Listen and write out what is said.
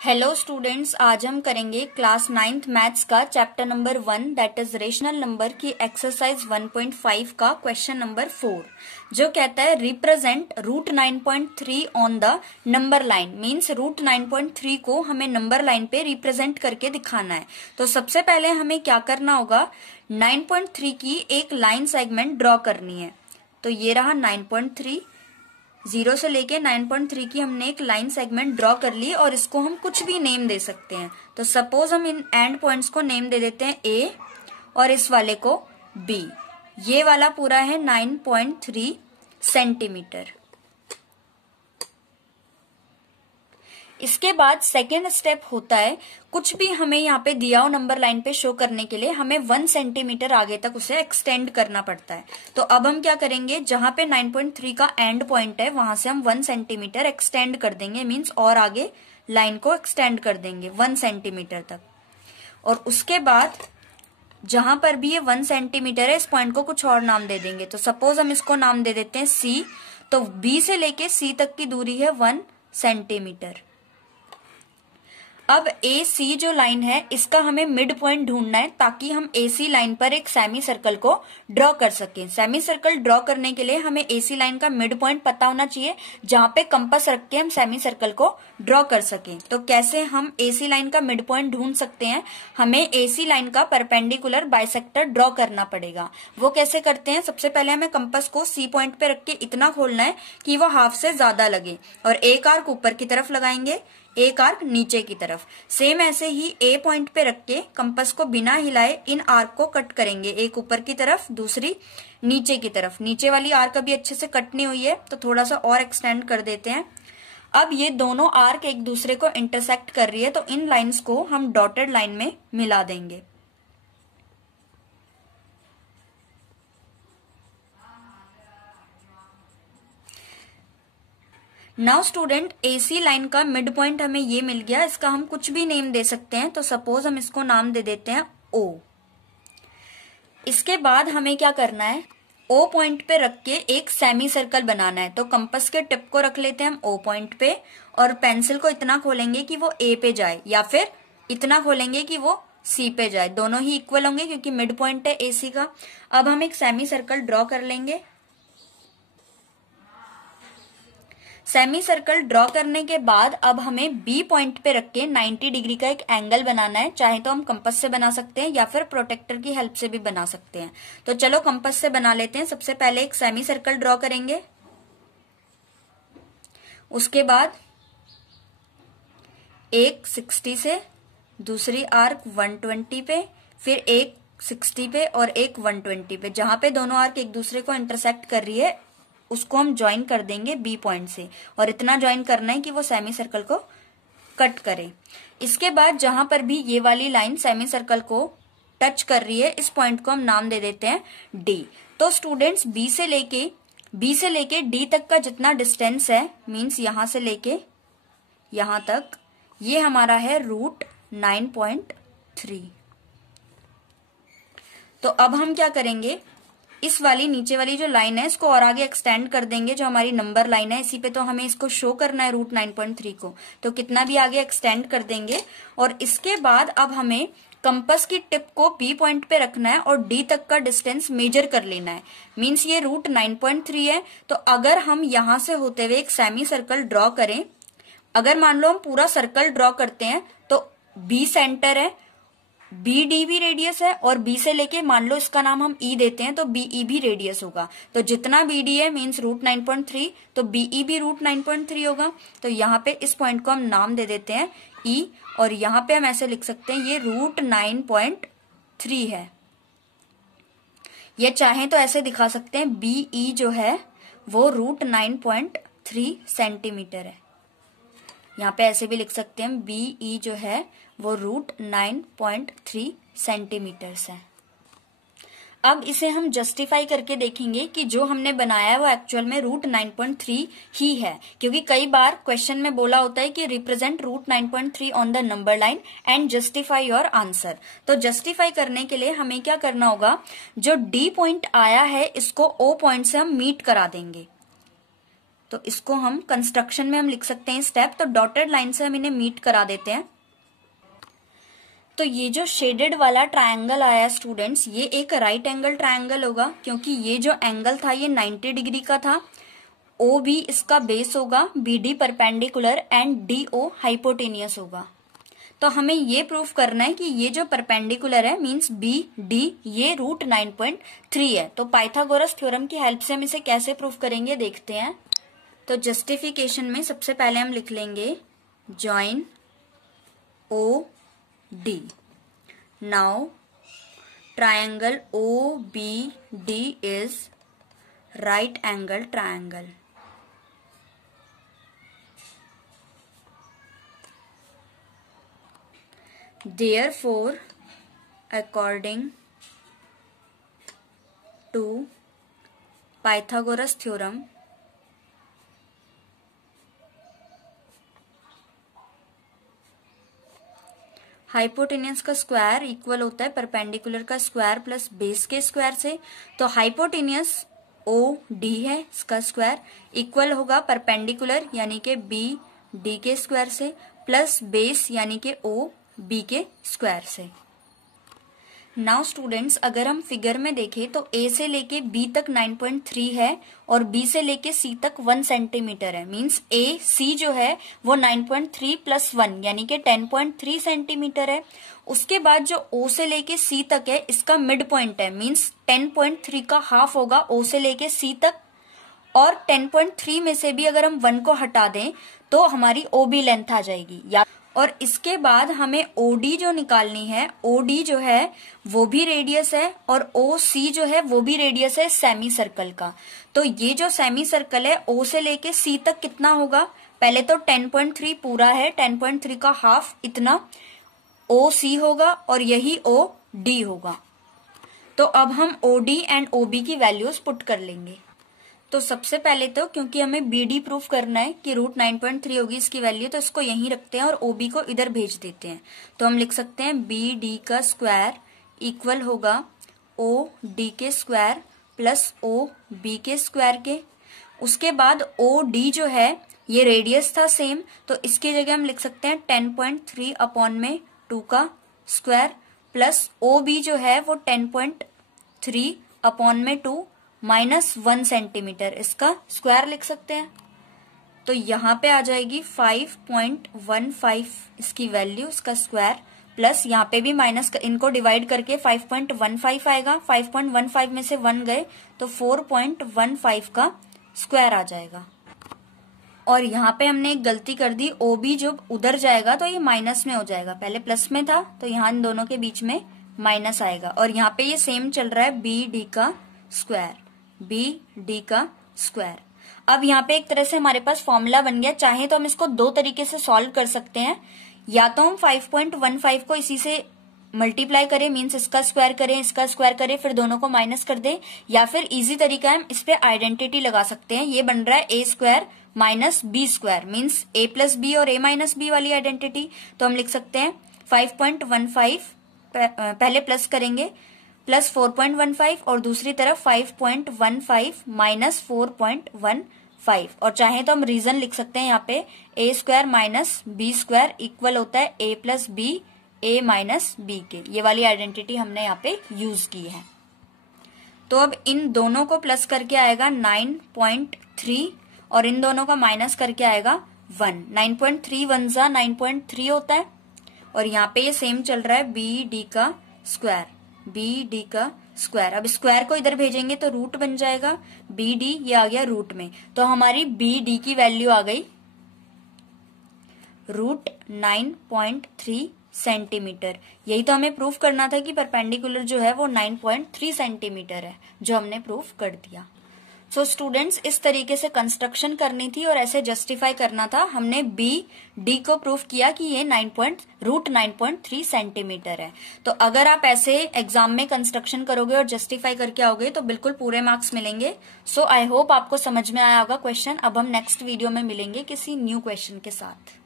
Hello students, आज हम करेंगे क्लास 9th मैथ्स का chapter number 1 that is rational number की एक्सरसाइज 1.5 का क्वेश्चन नंबर 4 जो कहता है represent root 9.3 on the number line. Means root 9.3 को हमें नंबर लाइन पे रिप्रेजेंट करके दिखाना है। तो सबसे पहले हमें क्या करना होगा, 9.3 की एक लाइन सेगमेंट ड्रॉ करनी है। तो ये रहा 9.3, 0 से लेके 9.3 की हमने एक लाइन सेगमेंट ड्रॉ कर ली और इसको हम कुछ भी नेम दे सकते हैं। तो सपोज हम इन एंड पॉइंट्स को नेम दे देते हैं ए और इस वाले को बी। ये वाला पूरा है 9.3 सेंटीमीटर। इसके बाद सेकेंड स्टेप होता है, कुछ भी हमें यहाँ पे दिया हो नंबर लाइन पे शो करने के लिए हमें 1 सेंटीमीटर आगे तक उसे एक्सटेंड करना पड़ता है। तो अब हम क्या करेंगे, जहां पे 9.3 का एंड पॉइंट है वहां से हम 1 सेंटीमीटर एक्सटेंड कर देंगे। मीन्स और आगे लाइन को एक्सटेंड कर देंगे 1 सेंटीमीटर तक। और उसके बाद जहां पर भी ये 1 सेंटीमीटर है इस पॉइंट को कुछ और नाम दे देंगे। तो सपोज हम इसको नाम दे देते हैं सी। तो बी से लेके सी तक की दूरी है 1 सेंटीमीटर। अब ए सी जो लाइन है इसका हमें मिड पॉइंट ढूंढना है ताकि हम एसी लाइन पर एक सेमी सर्कल को ड्रॉ कर सकें। सेमी सर्कल ड्रॉ करने के लिए हमें एसी लाइन का मिड पॉइंट पता होना चाहिए जहां पे कंपास रख के हम सेमी सर्कल को ड्रॉ कर सकें। तो कैसे हम एसी लाइन का मिड पॉइंट ढूंढ सकते हैं, हमें एसी लाइन का परपेंडिकुलर बाइसेक्टर ड्रॉ करना पड़ेगा। वो कैसे करते हैं, सबसे पहले हमें कंपास को सी पॉइंट पे रख के इतना खोलना है कि वो हाफ से ज्यादा लगे और एक आर्क ऊपर की तरफ लगाएंगे, एक आर्क नीचे की तरफ। सेम ऐसे ही ए पॉइंट पे रख के कंपास को बिना हिलाए इन आर्क को कट करेंगे, एक ऊपर की तरफ दूसरी नीचे की तरफ। नीचे वाली आर्क अभी अच्छे से कट नहीं हुई है तो थोड़ा सा और एक्सटेंड कर देते हैं। अब ये दोनों आर्क एक दूसरे को इंटरसेक्ट कर रही है तो इन लाइंस को हम डॉटेड लाइन में मिला देंगे। नाउ स्टूडेंट, एसी लाइन का मिड पॉइंट हमें ये मिल गया। इसका हम कुछ भी नेम दे सकते हैं। तो सपोज हम इसको नाम दे देते हैं ओ। इसके बाद हमें क्या करना है, ओ पॉइंट पे रख के एक सेमी सर्कल बनाना है। तो कंपास के टिप को रख लेते हैं हम ओ पॉइंट पे और पेंसिल को इतना खोलेंगे कि वो ए पे जाए या फिर इतना खोलेंगे कि वो सी पे जाए। दोनों ही इक्वल होंगे क्योंकि मिड पॉइंट है एसी का। अब हम एक सेमी सर्कल ड्रॉ कर लेंगे। सेमी सर्कल ड्रॉ करने के बाद अब हमें बी पॉइंट पे रख के 90 डिग्री का एक एंगल बनाना है। चाहे तो हम कंपास से बना सकते हैं या फिर प्रोटेक्टर की हेल्प से भी बना सकते हैं। तो चलो कंपास से बना लेते हैं। सबसे पहले एक सेमी सर्कल ड्रॉ करेंगे, उसके बाद एक 60 से, दूसरी आर्क 120 पे, फिर एक 60 पे और एक 120 पे। जहां पे दोनों आर्क एक दूसरे को इंटरसेक्ट कर रही है उसको हम ज्वाइन कर देंगे बी पॉइंट से और इतना ज्वाइन करना है कि वो सेमी सर्कल को कट करे। इसके बाद जहां पर भी ये वाली लाइन सेमी सर्कल को टच कर रही है इस पॉइंट को हम नाम दे देते हैं डी। तो स्टूडेंट्स, बी से लेके डी तक का जितना डिस्टेंस है, मींस यहां से लेके यहां तक, ये हमारा है रूट 9.3। तो अब हम क्या करेंगे, इस वाली नीचे वाली जो लाइन है इसको और आगे एक्सटेंड कर देंगे जो हमारी नंबर लाइन है। इसी पे तो हमें इसको शो करना है रूट 9.3 को, तो कितना भी आगे एक्सटेंड कर देंगे। और इसके बाद अब हमें कंपास की टिप को बी पॉइंट पे रखना है और डी तक का डिस्टेंस मेजर कर लेना है। मींस ये रूट 9.3 है। तो अगर हम यहां से होते हुए एक सेमी सर्कल ड्रॉ करें, अगर मान लो हम पूरा सर्कल ड्रॉ करते हैं तो बी सेंटर है, बी डी भी रेडियस है और बी से लेके मान लो इसका नाम हम ई देते हैं तो बीई भी रेडियस होगा। तो जितना बी डी है मीन्स रूट 9.3, तो बीई भी रूट 9.3 होगा। तो यहाँ पे इस पॉइंट को हम नाम दे देते हैं ई और यहाँ पे हम ऐसे लिख सकते हैं ये रूट 9.3 है। ये चाहें तो ऐसे दिखा सकते हैं बीई जो है वो रूट 9.3 सेंटीमीटर है। यहाँ पे ऐसे भी लिख सकते हैं बीई जो है वो रूट 9.3 सेंटीमीटर्स है। अब इसे हम जस्टिफाई करके देखेंगे कि जो हमने बनाया है वो एक्चुअल में रूट 9.3 ही है, क्योंकि कई बार क्वेश्चन में बोला होता है कि represent root 9.3 on the number line and justify your answer. तो जस्टिफाई करने के लिए हमें क्या करना होगा, जो डी पॉइंट आया है इसको ओ पॉइंट से हम मीट करा देंगे। तो इसको हम कंस्ट्रक्शन में हम लिख सकते हैं स्टेप, तो डॉटेड लाइन से हम इन्हें मीट करा देते हैं। तो ये जो शेडेड वाला ट्रायंगल आया स्टूडेंट्स, ये एक राइट एंगल ट्रायंगल होगा, क्योंकि ये जो एंगल था ये 90 डिग्री का था। ओ बी इसका बेस होगा, B D perpendicular and D O hypotenuse होगा। तो हमें ये प्रूफ करना है कि ये जो परपेंडिकुलर है मींस बी डी ये रूट 9.3 है। तो पाइथागोरस थ्योरम की हेल्प से हम इसे कैसे प्रूफ करेंगे देखते हैं। तो जस्टिफिकेशन में सबसे पहले हम लिख लेंगे join O D. Now triangle O B D is right angle triangle. Therefore, according to Pythagoras theorem, hypotenuse का स्क्वायर इक्वल होता है परपेंडिकुलर का स्क्वायर प्लस बेस के स्क्वायर से। तो हाइपोटेनियस ओ डी है, इसका स्क्वायर इक्वल होगा परपेंडिकुलर यानी कि बी डी के स्क्वायर से प्लस बेस यानी कि ओ बी के स्क्वायर से। नाउ स्टूडेंट्स अगर हम फिगर में देखें तो ए से लेके बी तक 9.3 है और बी से लेके सी तक 1 सेंटीमीटर है। मींस ए सी जो है वो 9.3 प्लस 1 यानी कि 10.3 सेंटीमीटर है। उसके बाद जो ओ से लेके सी तक है इसका मिड पॉइंट है, मींस 10.3 का हाफ होगा ओ से लेके सी तक। और 10.3 में से भी अगर हम 1 को हटा दें तो हमारी ओ बी लेंथ आ जाएगी। या और इसके बाद हमें ओडी जो निकालनी है, ओडी जो है वो भी रेडियस है और ओ सी जो है वो भी रेडियस है सेमी सर्कल का। तो ये जो सेमी सर्कल है ओ से लेके सी तक कितना होगा, पहले तो 10.3 पूरा है, 10.3 का हाफ इतना ओ सी होगा और यही ओ डी होगा। तो अब हम O D and O B की वैल्यूज पुट कर लेंगे। तो सबसे पहले तो क्योंकि हमें बी डी प्रूफ करना है कि रूट 9.3 होगी इसकी वैल्यू, तो इसको यहीं रखते हैं और ओ बी को इधर भेज देते हैं। तो हम लिख सकते हैं बी डी का स्क्वायर इक्वल होगा ओ डी के स्क्वायर प्लस ओ बी के स्क्वायर के। उसके बाद ओ डी जो है ये रेडियस था सेम, तो इसकी जगह हम लिख सकते हैं 10.3 अपॉन में 2 का स्क्वायर प्लस ओ बी जो है वो 10.3 अपॉन में 2 माइनस 1 सेंटीमीटर, इसका स्क्वायर लिख सकते हैं। तो यहाँ पे आ जाएगी 5.15 इसकी वैल्यू, इसका स्क्वायर प्लस यहाँ पे भी माइनस इनको डिवाइड करके 5.15 आएगा। 5.15 में से 1 गए तो 4.15 का स्क्वायर आ जाएगा। और यहाँ पे हमने एक गलती कर दी, ओ बी जब उधर जाएगा तो ये माइनस में हो जाएगा, पहले प्लस में था तो यहाँ इन दोनों के बीच में माइनस आएगा। और यहाँ पे ये सेम चल रहा है बी डी का स्क्वायर, बी डी का स्क्वायर। अब यहाँ पे एक तरह से हमारे पास फॉर्मूला बन गया। चाहे तो हम इसको दो तरीके से सॉल्व कर सकते हैं, या तो हम 5.15 को इसी से मल्टीप्लाई करें, मीन्स इसका स्क्वायर करें, इसका स्क्वायर करें, फिर दोनों को माइनस कर दें, या फिर इजी तरीका है हम इस पे आइडेंटिटी लगा सकते हैं। ये बन रहा है A square minus B square, means A plus B और ए माइनस बी वाली आइडेंटिटी। तो हम लिख सकते हैं 5.15 पहले प्लस करेंगे प्लस 4.15 और दूसरी तरफ 5.15 माइनस 4.15। और चाहे तो हम रीजन लिख सकते हैं यहाँ पे A square minus B square equal होता है A plus B A minus B के। ये वाली आइडेंटिटी हमने यहाँ पे यूज की है। तो अब इन दोनों को प्लस करके आएगा 9.3 और इन दोनों का माइनस करके आएगा 1। 9.3 वन जा 9.3 होता है। और यहाँ पे ये सेम चल रहा है बी डी का स्क्वायर, बी डी का स्क्वायर। अब स्क्वायर को इधर भेजेंगे तो रूट बन जाएगा, बी डी ये आ गया रूट में। तो हमारी बी डी की वैल्यू आ गई रूट 9.3 सेंटीमीटर। यही तो हमें प्रूफ करना था कि परपेंडिकुलर जो है वो 9.3 सेंटीमीटर है, जो हमने प्रूफ कर दिया। सो स्टूडेंट्स इस तरीके से कंस्ट्रक्शन करनी थी और ऐसे जस्टिफाई करना था। हमने बी डी को प्रूफ किया कि ये रूट 9.3 सेंटीमीटर है। तो अगर आप ऐसे एग्जाम में कंस्ट्रक्शन करोगे और जस्टिफाई करके आओगे तो बिल्कुल पूरे मार्क्स मिलेंगे। सो आई होप आपको समझ में आया होगा क्वेश्चन। अब हम नेक्स्ट वीडियो में मिलेंगे किसी न्यू क्वेश्चन के साथ।